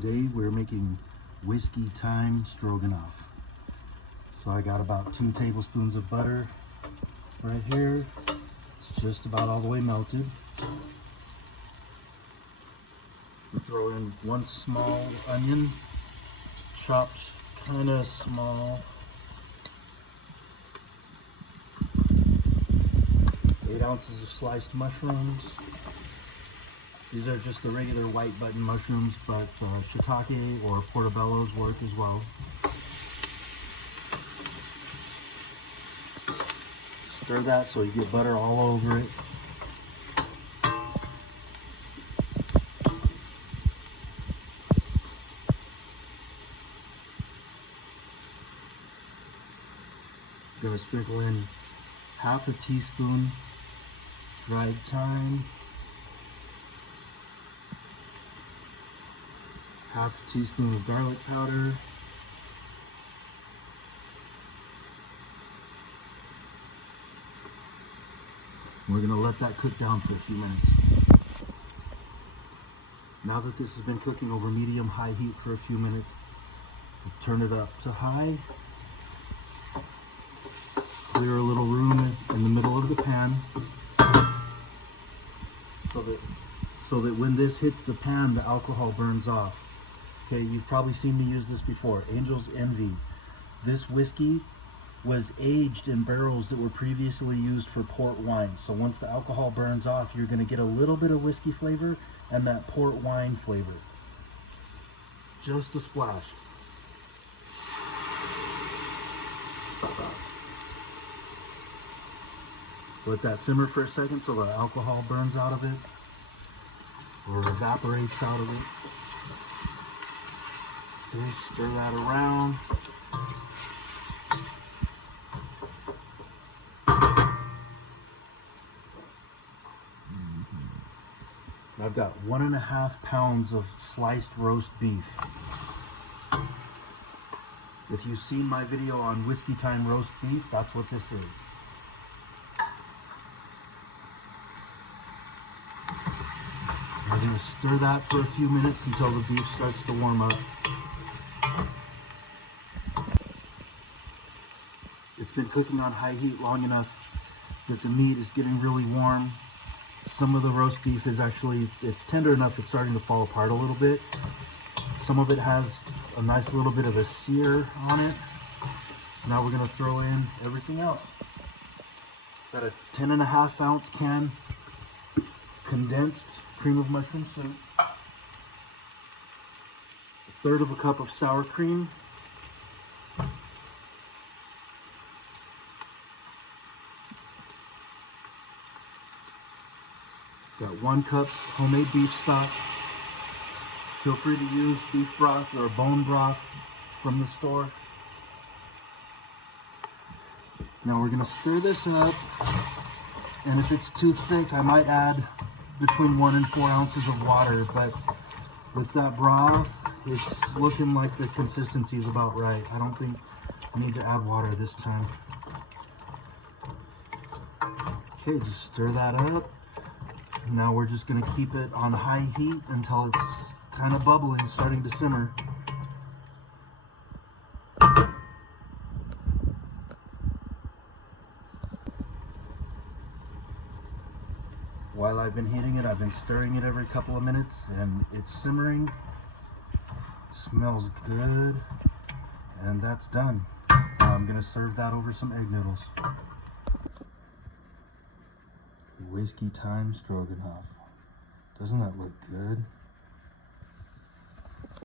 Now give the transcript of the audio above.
Today we're making whiskey thyme stroganoff. So I got about 2 tablespoons of butter right here. It's just about all the way melted. We throw in 1 small onion, chopped kind of small. 8 ounces of sliced mushrooms. These are just the regular white button mushrooms, but shiitake or portobellos work as well. Stir that so you get butter all over it. Gonna sprinkle in half a teaspoon dried thyme, half a teaspoon of garlic powder, we're going to let that cook down for a few minutes. Now that this has been cooking over medium-high heat for a few minutes, we'll turn it up to high. Clear a little room in the middle of the pan so that when this hits the pan, the alcohol burns off. Okay, you've probably seen me use this before. Angel's Envy. This whiskey was aged in barrels that were previously used for port wine. So once the alcohol burns off, you're going to get a little bit of whiskey flavor and that port wine flavor. Just a splash. Let that simmer for a second so the alcohol burns out of it or evaporates out of it. Okay, stir that around. I've got 1.5 pounds of sliced roast beef. If you've seen my video on whiskey thyme roast beef, that's what this is. We're going to stir that for a few minutes until the beef starts to warm up. It's been cooking on high heat long enough that the meat is getting really warm. Some of the roast beef is actually, it's tender enough it's starting to fall apart a little bit. Some of it has a nice little bit of a sear on it. Now we're going to throw in everything else. Got a 10.5 ounce can condensed cream of mushroom soup, 1/3 cup of sour cream, got 1 cup homemade beef stock. Feel free to use beef broth or bone broth from the store. Now we're going to stir this up, and if it's too thick I might add between 1 and 4 ounces of water, but with that broth it's looking like the consistency is about right. I don't think I need to add water this time. Okay, just stir that up. Now we're just going to keep it on high heat until it's kind of bubbling, starting to simmer. While I've been heating it, I've been stirring it every couple of minutes, and it's simmering. It smells good, and that's done. Now I'm going to serve that over some egg noodles. Whiskey thyme stroganoff. Doesn't that look good?